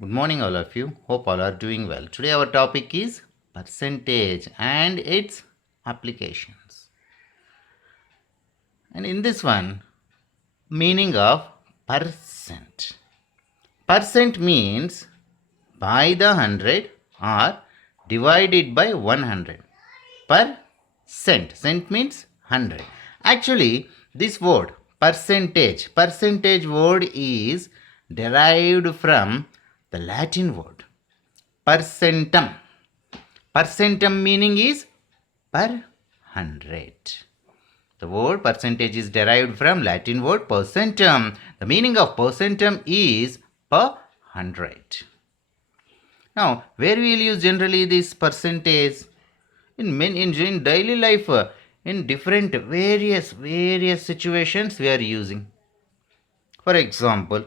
Good morning, all of you. Hope all are doing well. Today, our topic is percentage and its applications. And in this one, meaning of percent. Percent means by the 100 or divided by 100. Percent. Cent means 100. Actually, this word percentage word is derived from the Latin word percentum. Percentum meaning is per hundred. The word percentage is derived from Latin word percentum. The meaning of percentum is per hundred. Now, where we will use generally this percentage? In daily life, in different various situations we are using. For example,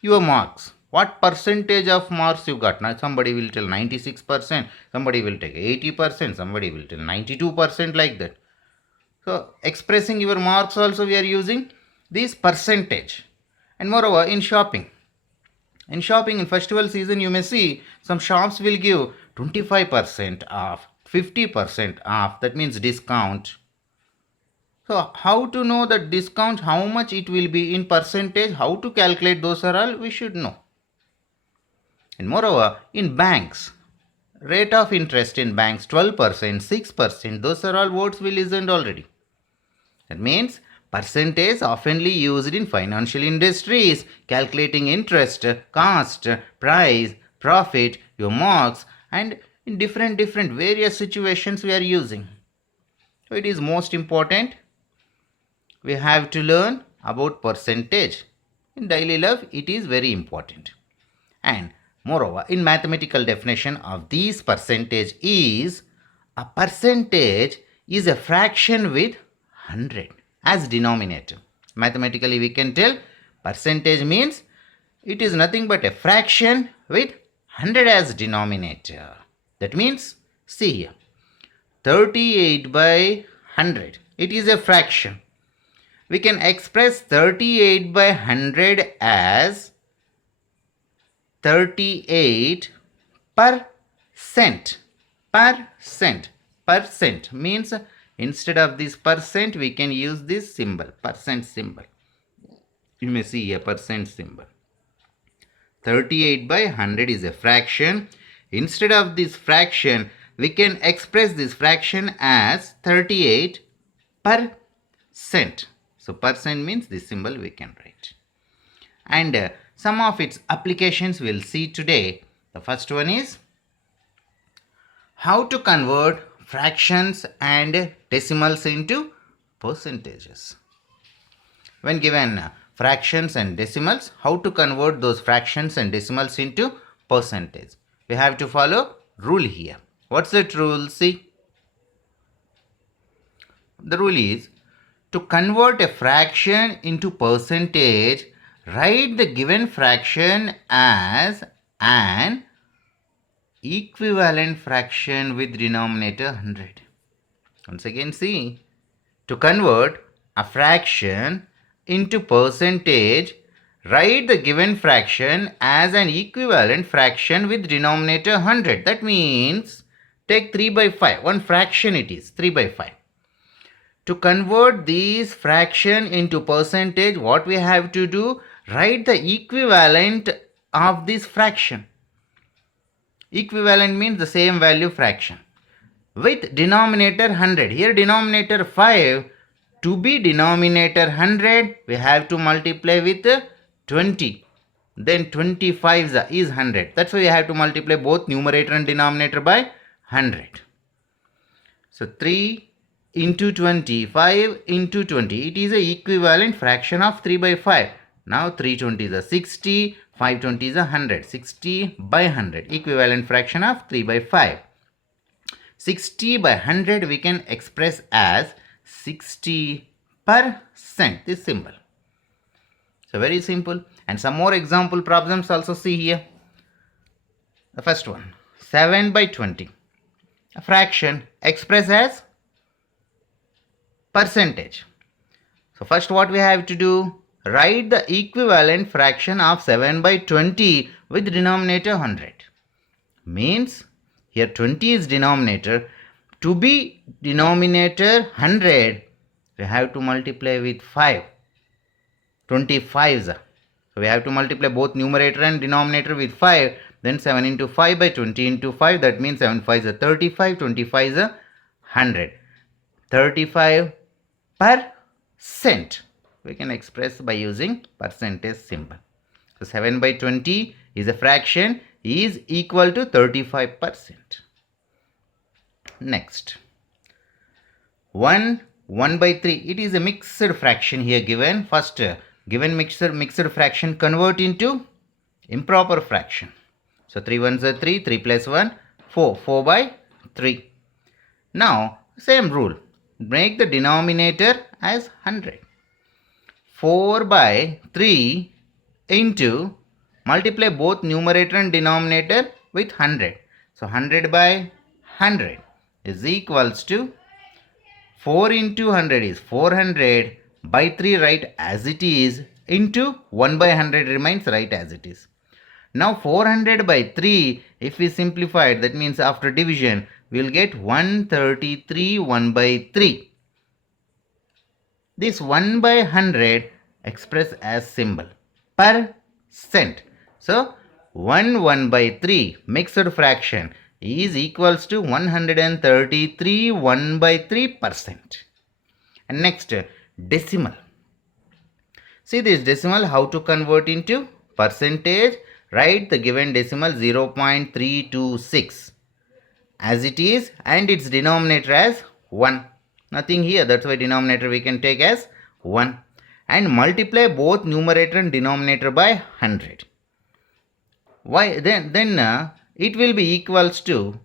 your marks. What percentage of marks you got? Now somebody will tell 96%, somebody will take 80%, somebody will tell 92%, like that. So expressing your marks also we are using this percentage. And moreover, in shopping in festival season, you may see some shops will give 25% off, 50% off, that means discount. So how to know the discount, how much it will be in percentage, how to calculate, those are all we should know. And moreover, in banks, rate of interest in banks 12%, 6%, those are all words we listened already. That means percentage oftenly used in financial industries, calculating interest, cost, price, profit, your marks, and in different various situations we are using. So it is most important. We have to learn about percentage. In daily life, it is very important. And moreover, in mathematical definition of these percentage is a percentage is a fraction with 100 as denominator. Mathematically, we can tell percentage means it is nothing but a fraction with 100 as denominator. That means, see here, 38 by 100. It is a fraction. We can express 38 by 100 as 38 percent. Percent means instead of this percent we can use this symbol, percent symbol. You may see a percent symbol. 38 by 100 is a fraction. Instead of this fraction we can express this fraction as 38 percent. So percent means this symbol we can write. And some of its applications we'll see today. The first one is how to convert fractions and decimals into percentages. When given fractions and decimals, how to convert those fractions and decimals into percentage. We have to follow rule here. What's that rule? See, the rule is to convert a fraction into percentage, write the given fraction as an equivalent fraction with denominator 100. Once again, see, to convert a fraction into percentage, write the given fraction as an equivalent fraction with denominator 100. That means take 3 by 5. One fraction it is, 3 by 5. To convert this fraction into percentage, what we have to do? Write the equivalent of this fraction. Equivalent means the same value fraction with denominator 100. Here denominator 5. To be denominator 100, we have to multiply with 20. Then 25 is 100. That's why we have to multiply both numerator and denominator by 100. So 3 into 20, 5 into 20. It is a equivalent fraction of 3 by 5. Now 320 is a 60, 520 is a 100. 60 by 100, equivalent fraction of 3 by 5. 60 by 100 we can express as 60%, this symbol. So very simple. And some more example problems also see here. The first one, 7 by 20. A fraction expressed as percentage. So first what we have to do? write the equivalent fraction of 7 by 20 with denominator 100. Means here 20 is denominator. To be denominator 100, we have to multiply with 5. 25s. So we have to multiply both numerator and denominator with 5. Then 7 into 5 by 20 into 5. That means 7 5 is 35. 25 is 100. 35%. We can express by using percentage symbol. So 7 by 20 is a fraction is equal to 35%. Next. 1 by 3. It is a mixed fraction here given. First, given mixed fraction convert into improper fraction. So 3 ones are 3, 3 plus 1, 4, 4 by 3. Now, same rule. Make the denominator as 100. 4 by 3 into multiply both numerator and denominator with 100. So 100 by 100 is equals to 4 into 100 is 400 by 3 write as it is into 1 by 100 remains right as it is. Now 400 by 3 if we simplify it, that means after division we will get 133 1 by 3. This 1 by 100 expressed as symbol percent. So 1 by 3 mixed fraction is equals to 133 1 by 3%. And next, decimal. See this decimal how to convert into percentage. Write the given decimal 0.326 as it is and its denominator as 1. Nothing here, that's why denominator we can take as 1. And multiply both numerator and denominator by 100. Why then it will be equals to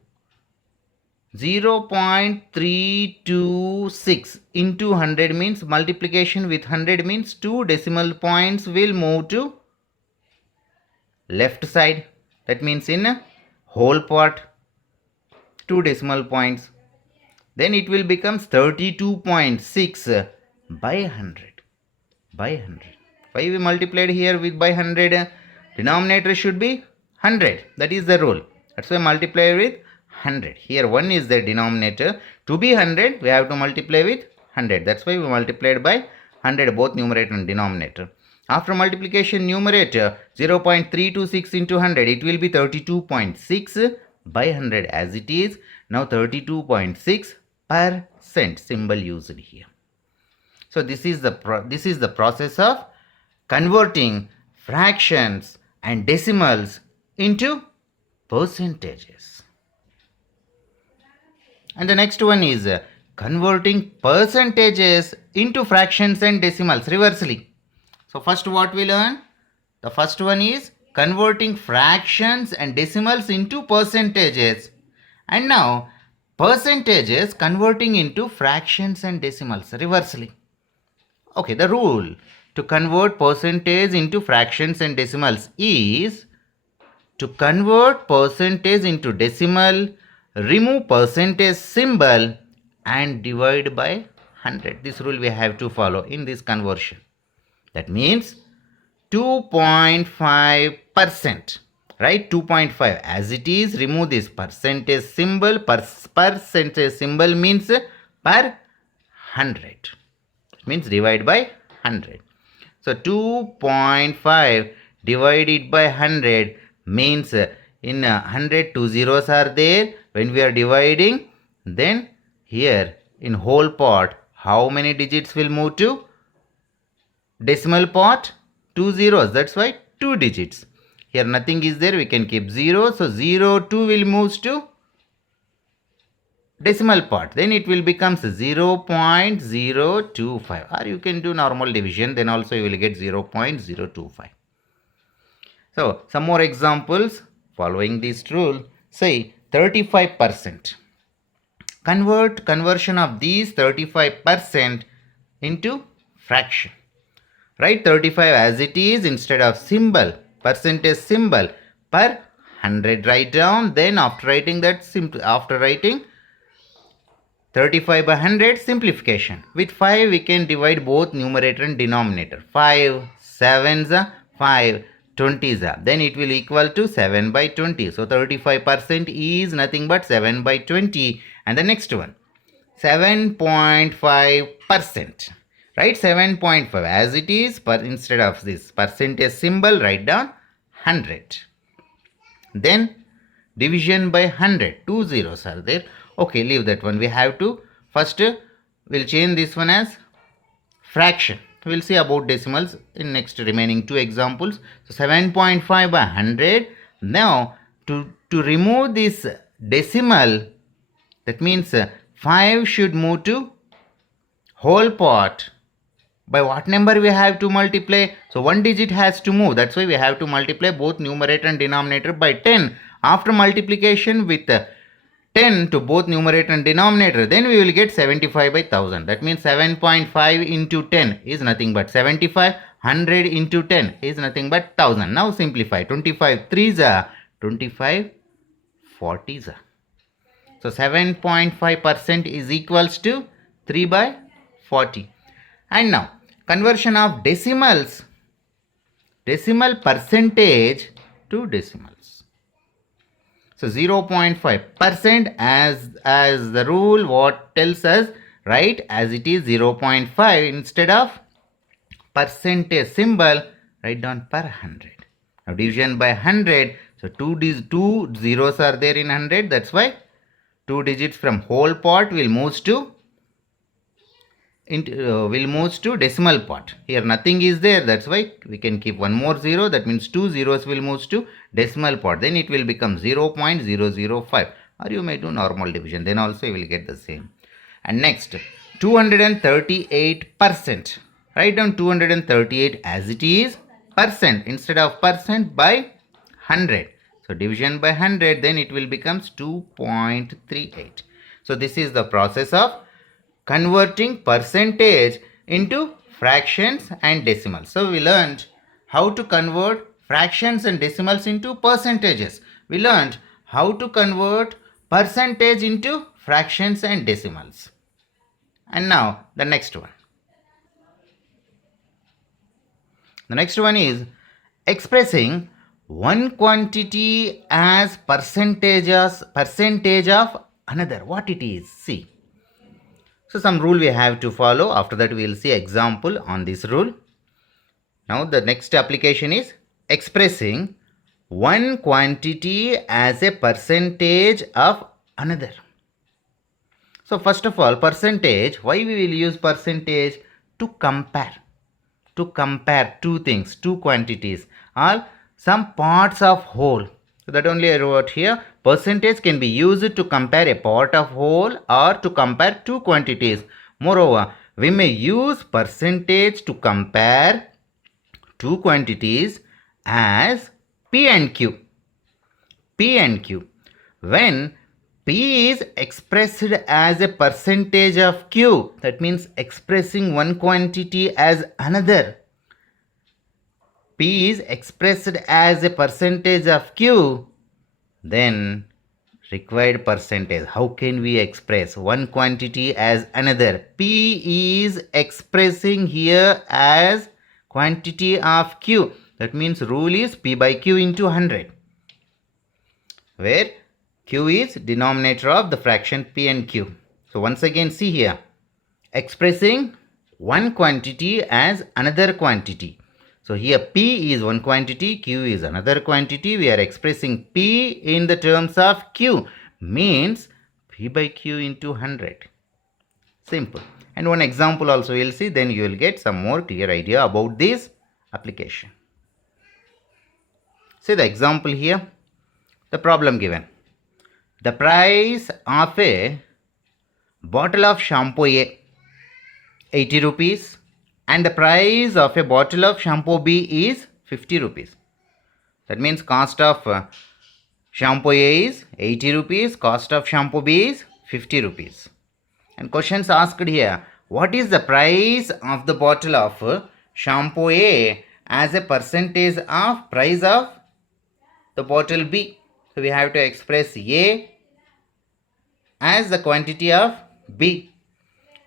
0.326 into 100 means multiplication with 100 means 2 decimal points will move to left side. That means in whole part 2 decimal points. Then it will become 32.6 by 100. By 100. Why we multiplied here with by 100? Denominator should be 100. That is the rule. That's why multiply with 100. Here 1 is the denominator. To be 100, we have to multiply with 100. That's why we multiplied by 100 both numerator and denominator. After multiplication numerator 0.326 into 100, it will be 32.6 by 100 as it is. Now 32.6% symbol used here. So this is the process of converting fractions and decimals into percentages. And the next one is converting percentages into fractions and decimals reversely. So first what we learn? The first one is converting fractions and decimals into percentages. And now percentages converting into fractions and decimals reversely. Okay, the rule to convert percentage into fractions and decimals is to convert percentage into decimal, remove percentage symbol and divide by 100. This rule we have to follow in this conversion. That means 2.5%, right? 2.5 as it is, remove this percentage symbol. Percentage symbol means per 100. It means divide by 100. So 2.5 divided by 100 means in 100 two zeros are there. When we are dividing, then here in whole part, how many digits will move to decimal part? 2 zeros. That's why 2 digits. Here nothing is there. We can keep 0. So 0, 2 will move to decimal part. Then it will become 0.025. Or you can do normal division. Then also you will get 0.025. So some more examples following this rule. Say 35%. Conversion of these 35% into fraction. Write 35 as it is instead of symbol, percentage symbol per 100 write down. Then after writing that, after writing 35 by 100, simplification. With 5 we can divide both numerator and denominator. 5 sevens are 5 20s are. Then it will equal to 7 by 20. So 35% is nothing but 7 by 20. And the next one, 7.5%. Right, 7.5 as it is, but instead of this percentage symbol, write down 100. Then division by 100, 2 zeros are there. Okay, leave that one. We have to first we'll change this one as fraction. We'll see about decimals in next remaining two examples. So 7.5 by 100. Now to remove this decimal, that means 5 should move to whole part. By what number we have to multiply? So one digit has to move. That's why we have to multiply both numerator and denominator by 10. After multiplication with 10 to both numerator and denominator, then we will get 75 by 1000. That means 7.5 into 10 is nothing but 75. 100 into 10 is nothing but 1000. Now simplify. 25 3s are 25 40s are. So 7.5% is equals to 3 by 40. And now conversion of decimals, decimal percentage to decimals. So 0.5% as the rule what tells us, right, as it is 0.5 instead of percentage symbol, write down per 100. Now division by 100, so two zeros are there in 100, that's why 2 digits from whole part will move to decimal part. Here nothing is there, that's why we can keep one more zero. That means 2 zeros will move to decimal part. Then it will become 0.005, or you may do normal division. Then also you will get the same. And next, 238%. Write down 238 as it is, percent instead of percent by 100. So division by 100, then it will becomes 2.38. So this is the process of converting percentage into fractions and decimals. So we learned how to convert fractions and decimals into percentages. We learned how to convert percentage into fractions and decimals. And now the next one. The next one is expressing one quantity as percentage of another. What it is? See. So some rule we have to follow. After that we will see example on this rule. Now the next application is expressing one quantity as a percentage of another. So first of all, percentage, why we will use percentage? To compare two things, two quantities, or some parts of whole. So that only I wrote here. Percentage can be used to compare a part of whole or to compare two quantities. Moreover, we may use percentage to compare two quantities as P and Q. P and Q. When P is expressed as a percentage of Q, that means expressing one quantity as another. P is expressed as a percentage of Q, then required percentage. How can we express one quantity as another? P is expressing here as quantity of Q. That means rule is P by Q into 100, where Q is denominator of the fraction P and Q. So once again see here, expressing one quantity as another quantity. So here P is one quantity, Q is another quantity. We are expressing P in the terms of Q, means P by Q into 100. Simple. And one example also we will see, then you will get some more clear idea about this application. See the example here, the problem given. The price of a bottle of shampoo A, 80 rupees, and the price of a bottle of shampoo B is 50 rupees. That means cost of shampoo A is 80 rupees, cost of shampoo B is 50 rupees. And questions asked here, what is the price of the bottle of shampoo A as a percentage of price of the bottle B? So we have to express A as the quantity of B.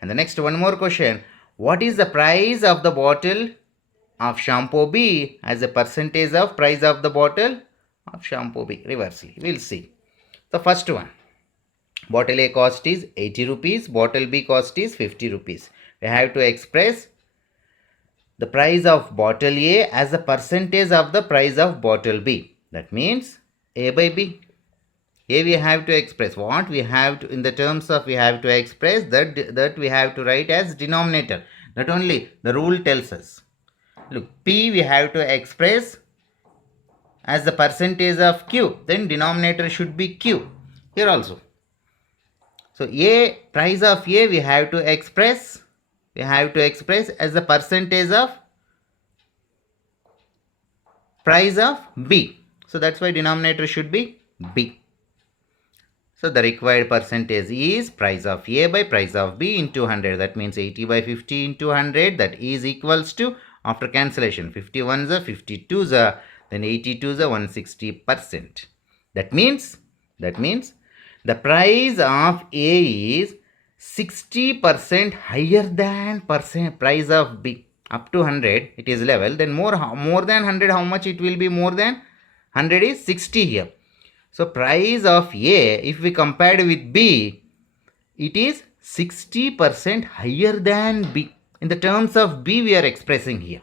And the next one more question. What is the price of the bottle of shampoo B as a percentage of price of the bottle of shampoo B? Reversely. We'll see. The first one. Bottle A cost is 80 rupees. Bottle B cost is 50 rupees. We have to express the price of bottle A as a percentage of the price of bottle B. That means A by B. A we have to express what? We have to, in the terms of, we have to express that we have to write as denominator. That only the rule tells us. Look, P we have to express as the percentage of Q. Then denominator should be Q. Here also. So A, price of A we have to express as the percentage of price of B. So that's why denominator should be B. So the required percentage is price of A by price of B into 100. That means 80 by 50 into 100. That is equals to, after cancellation, 51s are 52s are, then 82s are 160%. That means the price of A is 60% higher than price of B. Up to 100 it is level. Then more than 100, how much it will be? More than 100 is 60 here. So price of A, if we compared with B, it is 60% higher than B. In the terms of B we are expressing here.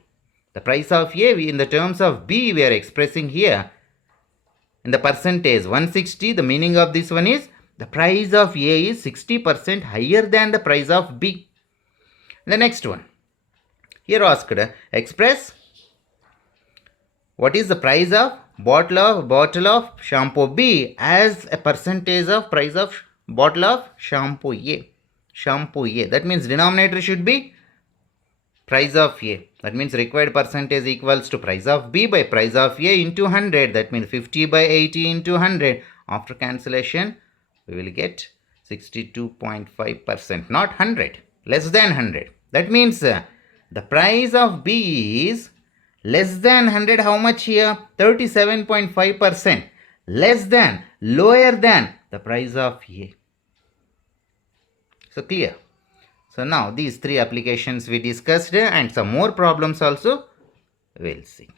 The price of A in the terms of B we are expressing here. In the percentage 160, the meaning of this one is the price of A is 60% higher than the price of B. The next one. Here asked, express what is the price of bottle of shampoo B as a percentage of price of bottle of shampoo A. That means denominator should be price of A. That means required percentage equals to price of B by price of A into 100. That means 50 by 80 into 100. After cancellation, we will get 62.5%, not 100, less than 100. That means the price of B is less than 100. How much here? 37.5%. Less than, lower than the price of A. So clear. So now these three applications we discussed and some more problems also we'll see.